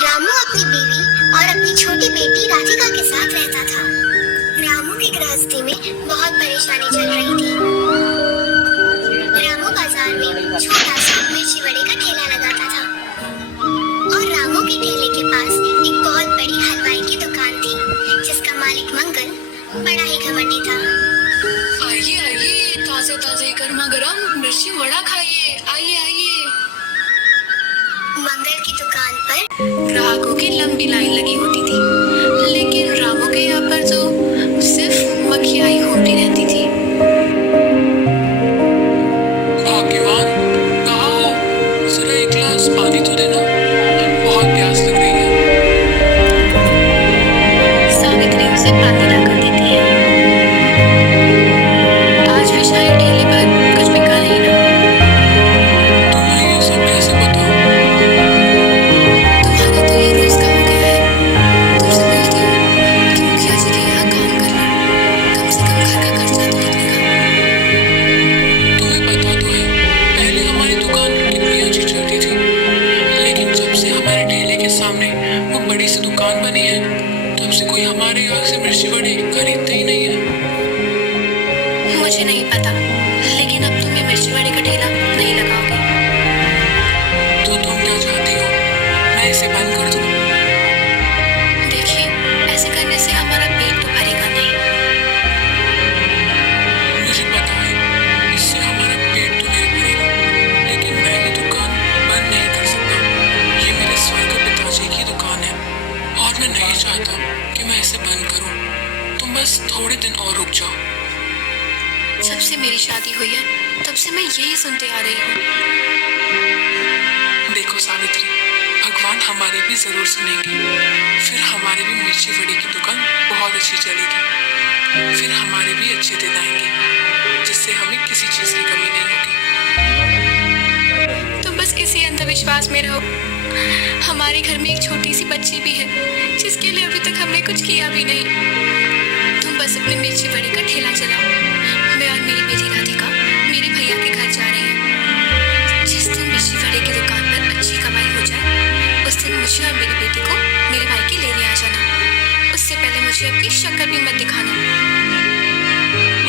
रामू अपनी बीवी और अपनी छोटी बेटी राधिका के साथ रहता था। रामू की गृहस्थी में बहुत परेशानी चल रही थी। रामू बाजार में छोटा सा मिर्ची बड़े का ठेला लगाता था और रामू के ठेले के पास एक बहुत बड़ी हलवाई की दुकान थी, जिसका मालिक मंगल बड़ा ही घमंडी था। आइए आइए, ताजे ताजे गर्मा गर्म मिर्ची वड़ा खाइए, आइए आइए। मंगल की दुकान पर ग्राहकों की लंबी लाइन लगी होती थी, लेकिन रामू के यहाँ पर तो सिर्फ मक्खियाँ ही घूमती रहती थी। भाग्यवान, कहाँ हो? जरा एक गिलास पानी तो देना, बहुत प्यास लग रही है। सावित्री उसे पानी लाकर देती है। आज भी शायद ठेले पर कुछ बिका नहीं ना। तुम्हें ये सब कैसे पता? तुम्हारा तो ये रोज का हो गया है। तुमसे बोलती हूँ कि मुखिया जी के यहाँ काम कर लो, कम से कम घर का खर्चा तो निकलेगा। तुम्हें पता तो है, पहले हमारी दुकान कितनी अच्छी चलती थी, लेकिन जब से हमारे ठेले के सामने वो बड़ी सी दुकान बनी है, तब से कोई हमारे यहाँ से मिर्ची बड़े खरीदते ही नहीं है। मुझे नहीं पता, लेकिन अब तुम ये मिर्ची बड़े का ठेला नहीं लगाओगे। तो तुम क्या चाहती हो? मैं इसे बंद कर दूँ? देखिए, ऐसे करने से हमारा पेट तो भरेगा नहीं। मुझे पता है, इससे हमारा पेट तो नहीं भरेगा, लेकिन मैं ये दुकान बंद नहीं कर सकता। ये मेरे स्वर्ग पिताजी की दुकान है और मैं नहीं चाहता कि मैं इसे बंद करूं। तुम बस थोड़े दिन और रुक जाओ। जब से मेरी शादी हुई है, तब से मैं यही सुनते आ रही हूँ। देखो सावित्री, भगवान हमारी भी जरूर सुनेंगे। फिर हमारी भी मिर्ची बड़ी की दुकान बहुत अच्छी चलेगी। फिर हमारे भी अच्छे दिन आएंगे, जिससे हमें किसी चीज की कमी नहीं होगी। तुम बस इसी अंधविश्वास में रहो। हमारे घर में एक छोटी सी बच्ची भी है, जिसके लिए अभी तक हमने कुछ किया भी नहीं। तुम बस अपने मिर्ची बड़े का ठेला चलाओ। मैं और मेरी बेटी राधिका मेरे भैया के घर जा रहे हैं। जिस दिन मिर्ची बड़े की दुकान पर अच्छी कमाई हो जाए, उस दिन मुझे और मेरी बेटी को मेरे भाई की लेने आ जाना। उससे पहले मुझे अपनी शक्ल भी मत दिखाना।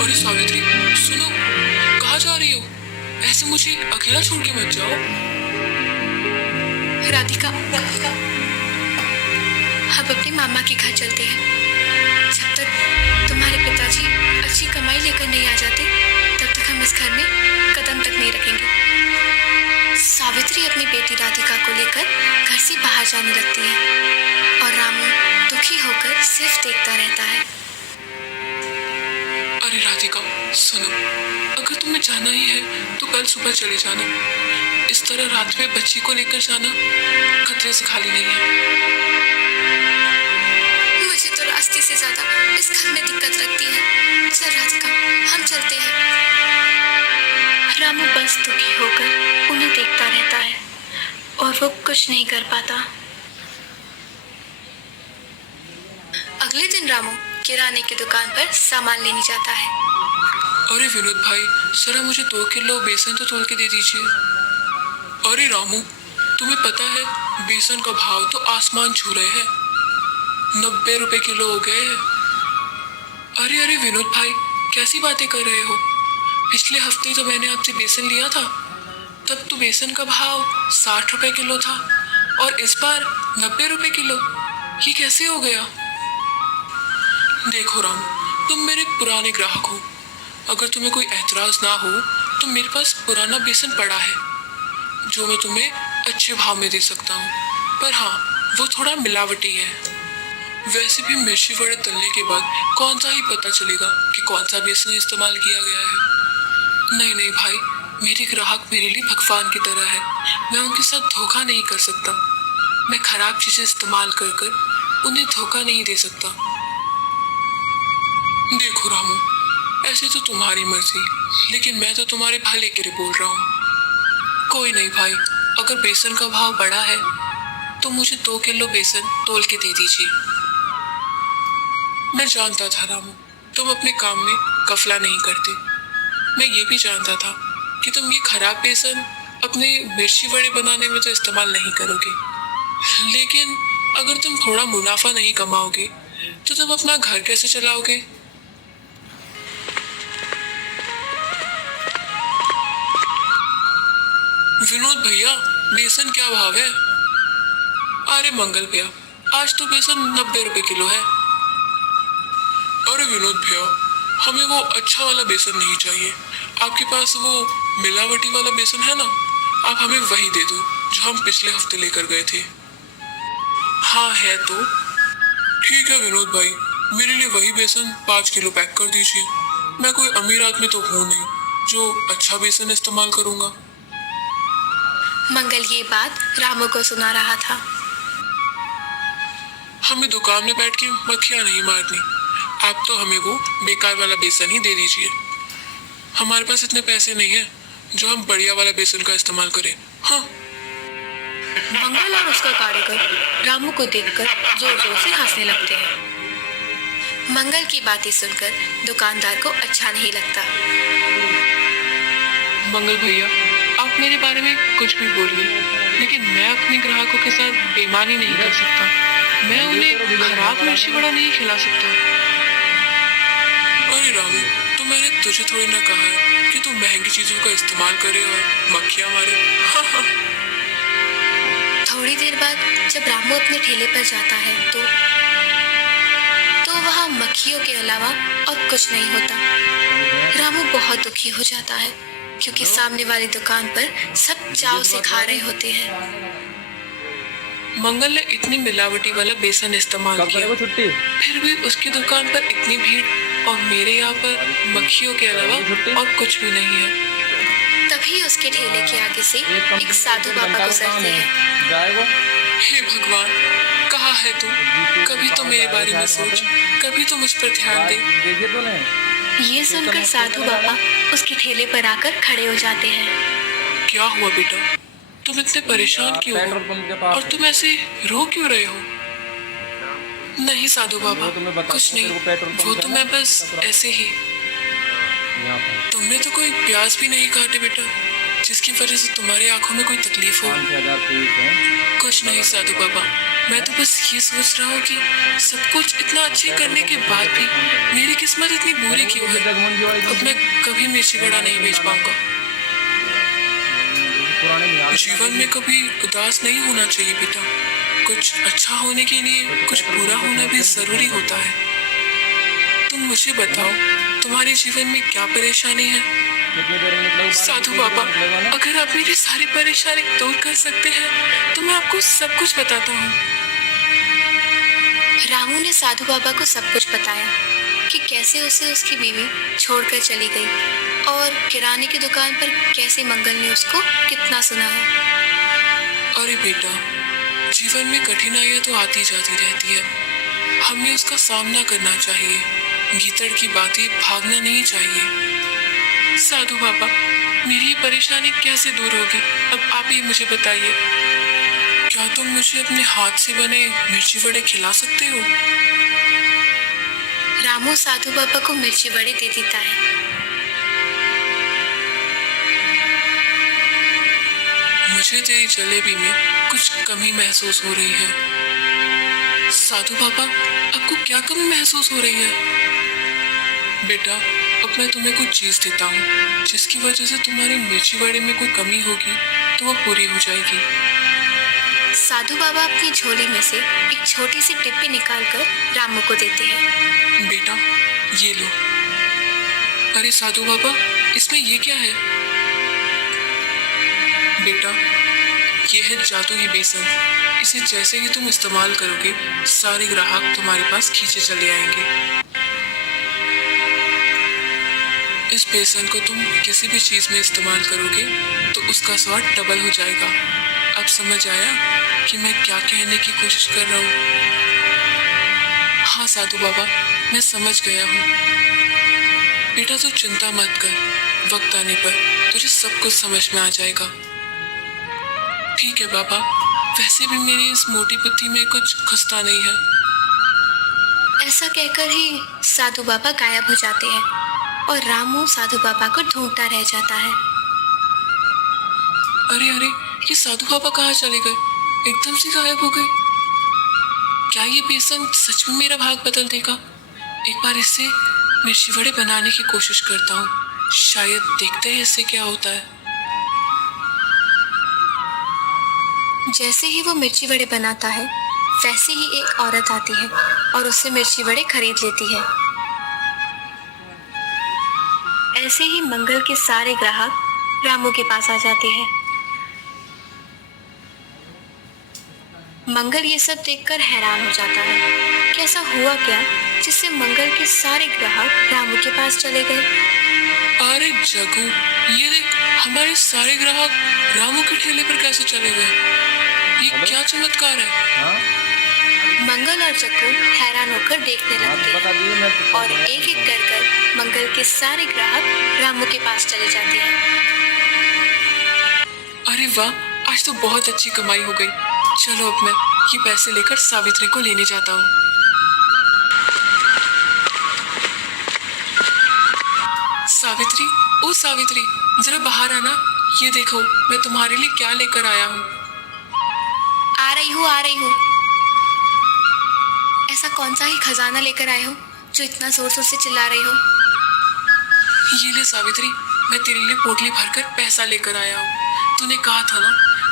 अरे सावित्री, सुनो, कहाँ जा रही हो? ऐसे मुझे अकेला छोड़ के मत जाओ। राधिका, अब अपने मामा के घर चलते हैं। जब तक तुम्हारे पिताजी अच्छी कमाई लेकर नहीं आ जाते, तब तक हम इस घर में कदम तक नहीं रखेंगे। सावित्री अपनी बेटी राधिका को लेकर घर से बाहर जाने लगती है और रामू दुखी होकर सिर्फ देखता रहता है। अरे राधिका, सुनो, अगर तुम्हें जाना ही है तो कल सुबह चले जाना। इस तरह रात में बच्ची को लेकर जाना खतरे से खाली नहीं है। मुझे तो रास्ते से ज्यादा इस घर में दिक्कत लगती है। चल राधिका, हम चलते हैं। रामू बस दुखी होकर उन्हें देखता रहता है और वो कुछ नहीं कर पाता। अगले दिन रामू किराने की दुकान पर सामान लेने जाता है। अरे विनोद भाई, जरा मुझे 2 किलो बेसन तो तोल के दे दीजिए। अरे रामू, तुम्हें पता है बेसन का भाव तो आसमान छू रहे हैं, 90 रुपए किलो हो गए हैं। अरे अरे विनोद भाई, कैसी बातें कर रहे हो? पिछले हफ्ते तो मैंने आपसे बेसन लिया था, तब तो बेसन का भाव 60 रुपए किलो था और इस बार 90 रुपए किलो। ये कैसे हो गया? देखो रामू, तुम मेरे पुराने ग्राहक हो। अगर तुम्हें कोई एतराज ना हो तो मेरे पास पुराना बेसन पड़ा है, जो मैं तुम्हें अच्छे भाव में दे सकता हूँ। पर हाँ, वो थोड़ा मिलावटी है। वैसे भी मिर्ची वड़े तलने के बाद कौन सा ही पता चलेगा कि कौन सा बेसन इस्तेमाल किया गया है। नहीं नहीं भाई, मेरे ग्राहक मेरे लिए भगवान की तरह है। मैं उनके साथ धोखा नहीं कर सकता। मैं खराब चीजें इस्तेमाल कर कर उन्हें धोखा नहीं दे सकता। देखो रामू, ऐसे तो तुम्हारी मर्जी, लेकिन मैं तो तुम्हारे भले के लिए बोल रहा हूँ। कोई नहीं भाई, अगर बेसन का भाव बढ़ा है तो मुझे 2 किलो बेसन तोल के दे दीजिए। मैं जानता था रामू, तुम अपने काम में गफला नहीं करते। मैं ये भी जानता था कि तुम ये खराब बेसन अपने मिर्ची वड़े बनाने में तो इस्तेमाल नहीं करोगे। लेकिन अगर तुम थोड़ा मुनाफा नहीं कमाओगे तो तुम अपना घर कैसे चलाओगे? विनोद भैया, बेसन क्या भाव है? अरे मंगल भैया, आज तो बेसन 90 रुपए किलो है। अरे विनोद भैया, हमें वो अच्छा वाला बेसन नहीं चाहिए। आपके पास वो मिलावटी वाला बेसन है ना, आप हमें वही दे दो जो हम पिछले हफ्ते लेकर गए थे। हाँ है तो ठीक है विनोद भाई, मेरे लिए वही बेसन 5 किलो पैक कर दीजिए। मैं कोई अमीर आदमी तो हूँ नहीं जो अच्छा बेसन इस्तेमाल करूंगा। मंगल ये बात रामू को सुना रहा था। हमें दुकान में बैठ के मक्खियाँ नहीं मारनी, आप तो हमें वो बेकार वाला बेसन ही दे दीजिए। हमारे पास इतने पैसे नहीं है जो हम बढ़िया वाला बेसन का इस्तेमाल करें। हाँ। मंगल और उसका कारीगर रामू को देखकर जोर जोर से हंसने लगते हैं। मंगल की बातें सुनकर दुकानदार को अच्छा नहीं लगता। मंगल भैया, आप मेरे बारे में कुछ भी बोलिए, लेकिन मैं अपने ग्राहकों के साथ बेईमानी नहीं कर सकता। मैं उन्हें खराब मिर्ची बड़ा नहीं खिला सकता। अरे रामू, तो मैंने तुझे थोड़ी ना कहा है कि तू महंगी चीजों का इस्तेमाल करे और मक्खियां मारे। हाँ हाँ। थोड़ी देर बाद जब रामू अपने ठेले पर जाता है तो वहाँ मक्खियों के अलावा और कुछ नहीं होता। रामू बहुत दुखी हो जाता है क्योंकि सामने वाली दुकान पर सब चाव से खा रहे होते हैं। मंगल ने इतनी मिलावटी वाला बेसन इस्तेमाल किया, फिर भी उसकी दुकान पर इतनी भीड़ और मेरे यहाँ पर मक्खियों के अलावा और कुछ भी नहीं है। तभी उसके ठेले के आगे से एक साधु बाबा गुजरते हैं। हे भगवान, कहाँ है तू? कभी तो मेरे बारे में सोच, कभी तो मुझ पर ध्यान दे। ये सुनकर साधु बाबा उसके ठेले पर आकर खड़े हो जाते हैं। क्या हुआ बेटा, तुम इतने परेशान क्यों हो और तुम ऐसे रो क्यों रहे हो? नहीं साधु बाबा, कुछ नहीं, वो तो मैं बस ऐसे ही। तुमने तो कोई प्याज भी नहीं काटे बेटा, जिसकी वजह से तुम्हारी आंखों में कोई तकलीफ हो। कुछ नहीं साधु बाबा, मैं तो बस ये सोच रहा हूँ कि सब कुछ इतना अच्छे करने के बाद भी मेरी किस्मत इतनी बुरी क्यों है। अब मैं कभी मिर्ची बड़ा नहीं बेच पाऊंगा। जीवन में कभी उदास नहीं होना चाहिए बेटा। कुछ अच्छा होने के लिए कुछ बुरा होना भी जरूरी होता है। तुम मुझे बताओ, तुम्हारे जीवन में क्या परेशानी है? साधु बाबा, अगर आप मेरी सारी परेशानी दूर कर सकते हैं तो मैं आपको सब कुछ बताता हूँ। रामू ने साधु बाबा को सब कुछ बताया कि कैसे उसे उसकी बीवी छोड़कर चली गई और किराने की दुकान पर कैसे मंगल ने उसको कितना सुनाया। अरे बेटा, जीवन में कठिनाइयां तो आती जाती रहती है, हमें उसका सामना करना चाहिए। गीदड़ की बातें भागना नहीं चाहिए। साधु बाबा, मेरी ये परेशानी कैसे दूर होगी, अब आप ही मुझे बताइए। क्या तुम मुझे अपने हाथ से बने मिर्ची वड़े खिला सकते हो? रामू साधु बाबा को मिर्ची बड़े दे देता है। मुझे तेरी जलेबी में कुछ कमी महसूस हो रही है। साधु बाबा, आपको क्या कमी महसूस हो रही है? बेटा, अब मैं तुम्हें कुछ चीज देता हूँ जिसकी वजह से तुम्हारे मिर्ची बड़े में कोई कमी होगी तो वो पूरी हो जाएगी। साधु बाबा अपनी झोली में से एक छोटी सी टिप्पी निकालकर रामू को देते हैं। बेटा, ये लो। अरे साधु बाबा, इसमें ये क्या है? बेटा, ये है जादुई बेसन। इसे जैसे ही तुम इस्तेमाल करोगे, सारे ग्राहक तुम्हारे पास खींचे चले आएंगे। इस बेसन को तुम किसी भी चीज में इस्तेमाल करोगे तो उसका स्वाद डबल हो जाएगा। अब समझ आया कि मैं क्या कहने की कोशिश कर रहा हूँ? हाँ साधु बाबा, मैं समझ गया हूँ। बेटा, तू चिंता मत कर, वक्त आने पर तुझे सब कुछ समझ में आ जाएगा। ठीक है बाबा, वैसे भी मेरी इस मोटी बुद्धि में कुछ घुसता नहीं है। ऐसा कहकर ही साधु बाबा गायब हो जाते हैं और रामू साधु बाबा को ढूंढता रह जाता है। अरे अरे, ये साधु बाबा कहाँ चले गए? एकदम से गायब हो गई। क्या ये बेसन सच में मेरा भाग बदल देगा? एक बार इससे मिर्ची वड़े बनाने की कोशिश करता हूँ, शायद देखते हैं इससे क्या होता है। जैसे ही वो मिर्ची वड़े बनाता है, वैसे ही एक औरत आती है और उससे मिर्ची वड़े खरीद लेती है। ऐसे ही मंगल के सारे ग्राहक रामू के पास आ जाते हैं। मंगल ये सब देखकर हैरान हो जाता है कि ऐसा हुआ क्या जिससे मंगल के सारे ग्राहक रामू के पास चले गए। अरे जग्गू, ये देख, हमारे सारे ग्राहक रामू के ठेले पर कैसे चले गए? ये क्या चमत्कार है? मंगल और जग्गू हैरान होकर देखने लगते हैं और एक एक कर मंगल के सारे ग्राहक रामू के पास चले जाते हैं। अरे वाह, आज तो बहुत अच्छी कमाई हो गई। चलो अब मैं ये पैसे लेकर सावित्री को लेने जाता हूँ। सावित्री, ओ सावित्री, जरा बाहर आना। ये देखो, मैं तुम्हारे लिए क्या लेकर आया हूँ। आ रही हूँ। ऐसा कौन सा ही खजाना लेकर आए हो जो इतना जोर जोर से चिल्ला रही हो? ये ले सावित्री, मैं तेरे लिए पोटली भरकर पैसा लेकर आया हूँ। तूने कहा था ना,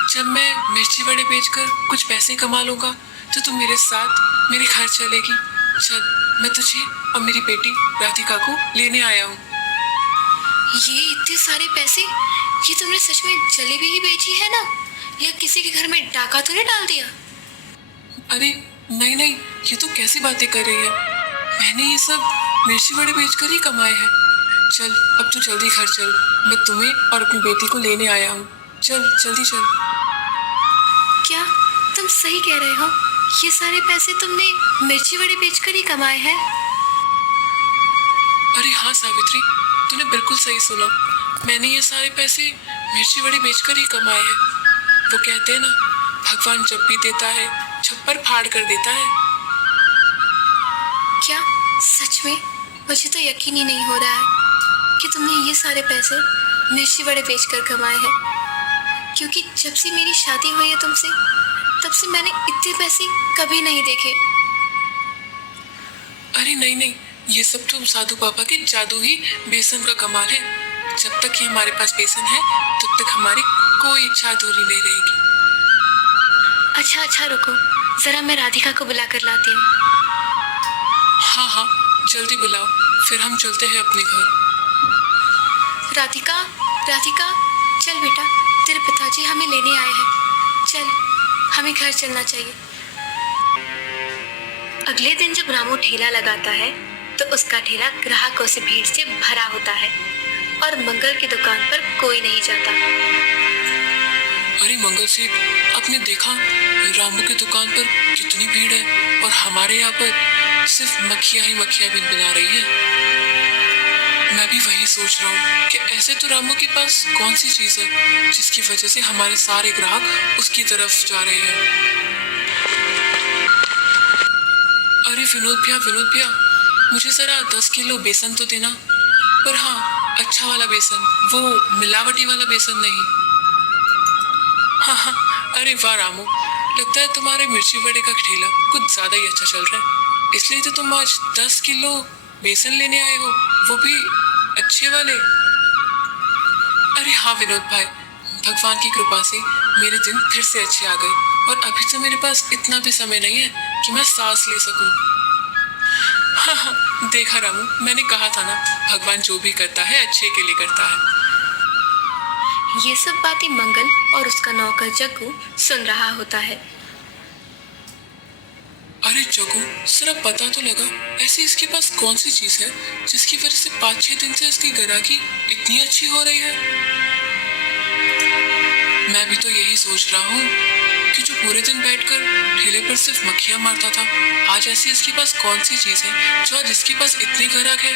जब मैं मिर्ची वड़े बेचकर कुछ पैसे कमा लूंगा तो तू मेरे साथ मेरे घर चलेगी। चल, मैं तुझे और मेरी बेटी राधिका को लेने आया हूँ। ये इतने सारे पैसे, ये तुमने सच में जलेबी ही बेची है ना, या किसी के घर में डाका तो नहीं डाल दिया? अरे नहीं नहीं, ये तो कैसी बातें कर रही है। मैंने ये सब मिर्ची वड़े बेचकर ही कमाए हैं। चल, अब तू जल्दी घर चल, मैं तुम्हें और अपनी बेटी को लेने आया हूँ। चल जल्दी चल। क्या तुम सही कह रहे हो? ये सारे पैसे तुमने मिर्ची वड़े बेचकर ही कमाए हैं? अरे हाँ सावित्री, तूने बिल्कुल सही सुना। मैंने ये सारे पैसे मिर्ची वड़े बेचकर ही कमाए हैं। वो कहते हैं ना, भगवान जब भी देता है छप्पर फाड़ कर देता है। क्या सच में? मुझे तो यकीन ही नहीं हो रहा है कि तुमने ये सारे पैसे मिर्ची वड़े बेचकर कमाए हैं, क्योंकि जब से मेरी शादी हुई है तुमसे, तब से मैंने इतने पैसे कभी नहीं देखे। अरे नहीं नहीं, ये सब तो साधु पापा के जादू ही बेसन का कमाल है। जब तक ये हमारे पास बेसन है, तब तक हमारी कोई इच्छा अधूरी नहीं रहेगी। अच्छा रुको, जरा मैं राधिका को बुला कर लाती हूँ। हाँ हाँ, जल्दी बुलाओ, फिर हम चलते हैं अपने घर। राधिका, चल बेटा, तेरे पिताजी हमें लेने आए हैं। चल, हमें घर चलना चाहिए। अगले दिन जब रामू ठेला लगाता है तो उसका ठेला ग्राहकों से भीड़ से भरा होता है और मंगल की दुकान पर कोई नहीं जाता। अरे मंगल सेठ, आपने देखा रामू की दुकान पर कितनी भीड़ है और हमारे यहाँ पर सिर्फ मक्खियाँ ही मक्खियाँ भिनभिना रही है। मैं भी वही सोच रहा हूँ कि ऐसे तो रामू के पास कौन सी चीज़ है जिसकी वजह से हमारे सारे ग्राहक उसकी तरफ जा रहे हैं। अरे विनोद भैया, मुझे ज़रा 10 किलो बेसन तो देना, पर हाँ, अच्छा वाला बेसन, वो मिलावटी वाला बेसन नहीं। हाँ, अरे वाह रामू, लगता है तुम्हारे मिर्ची वड़े का ठेला कुछ ज़्यादा ही अच्छा चल रहा है, इसलिए तो तुम आज 10 किलो बेसन लेने आए हो, वो भी अच्छे वाले। अरे हाँ विनोद भाई, भगवान की कृपा से मेरे दिन फिर से अच्छे आ गए और अभी तो मेरे पास इतना भी समय नहीं है कि मैं सांस ले सकूं। हाँ, देखा रामू, मैंने कहा था ना, भगवान जो भी करता है अच्छे के लिए करता है। ये सब बातें मंगल और उसका नौकर जग्गू सुन रहा होता है। अरे जग्गू, जरा पता तो लगा, ऐसी इसके पास कौन सी चीज है जिसकी वजह से 5-6 दिन से इसकी ग्राहकी इतनी अच्छी हो रही है। मैं भी तो यही सोच रहा हूँ कि जो पूरे दिन बैठकर ठेले पर सिर्फ मक्खियाँ मारता था, आज ऐसी इसके पास कौन सी चीज है जो आज इसके पास इतने ग्राहक है।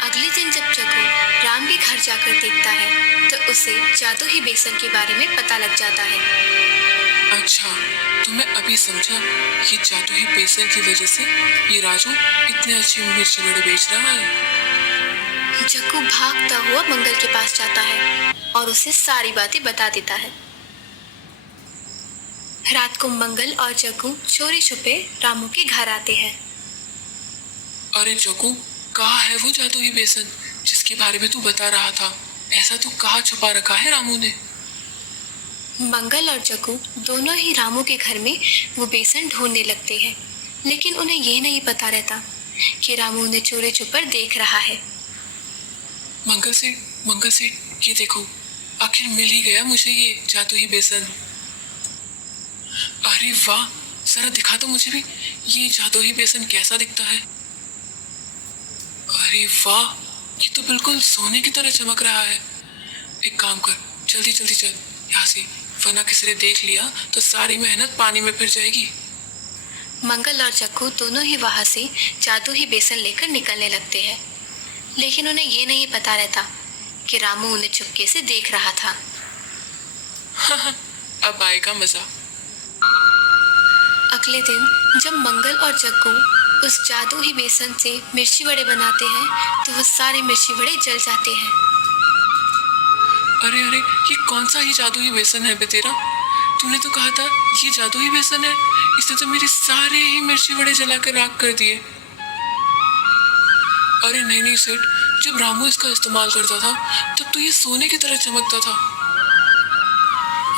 अगले दिन जब जग्गू राम के घर जाकर देखता है तो उसे जादू ही बेसन के बारे में पता लग जाता है। अच्छा, तो मैं अभी समझा कि जादू ही बेसन की वजह से ये राजू इतने अच्छे मिर्ची वड़े बेच रहा है। जग्गू भागता हुआ मंगल के पास जाता है और उसे सारी बातें बता देता है। रात को मंगल और जग्गू चोरी छुपे रामू के घर आते हैं। अरे जग्गू, कहाँ है वो जादुई बेसन जिसके बारे में तू बता रहा था? ऐसा तू कहाँ छुपा रखा है रामू ने? मंगल और जग्गू दोनों ही रामू के घर में वो बेसन ढूंढने लगते हैं, लेकिन उन्हें ये नहीं पता रहता कि रामू उन्हें चोरी छुपकर देख रहा है। मंगल सेठ, ये देखो, आखिर मिल ही गया मुझे ये जादुई बेसन। अरे वाह, जरा दिखा तो मुझे भी, ये जादुई बेसन कैसा दिखता है? अरे वाह, ये तो बिल्कुल सोने की तरह चमक रहा है। एक काम कर, जल्दी जल्दी चल यहाँ से, वरना किसी ने देख लिया तो सारी मेहनत पानी में फिर जाएगी। मंगल और जग्गू दोनों ही वहां से जादुई बेसन लेकर निकलने लगते हैं, लेकिन उन्हें ये नहीं पता रहता कि रामू उन्हें चुपके से देख रहा था। अब आएगा मजा। अगले दिन जब मंगल और जग्गू उस जादुई बेसन से मिर्ची बड़े बनाते हैं तो वो सारे मिर्ची बड़े जल जाते हैं। अरे, ये कौन सा ही जादुई बेसन है बे तेरा? तूने तो कहा था ये जादुई बेसन है, इसने तो मेरे सारे ही मिर्ची बड़े जला कर राख कर दिए। अरे नहीं सेठ, जब रामू इसका इस्तेमाल करता था तब तो ये सोने की तरह चमकता था।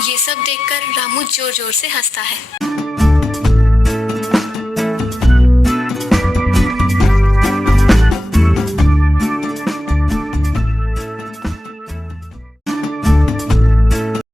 ये सब देखकर रामू जोर जोर से हंसता है।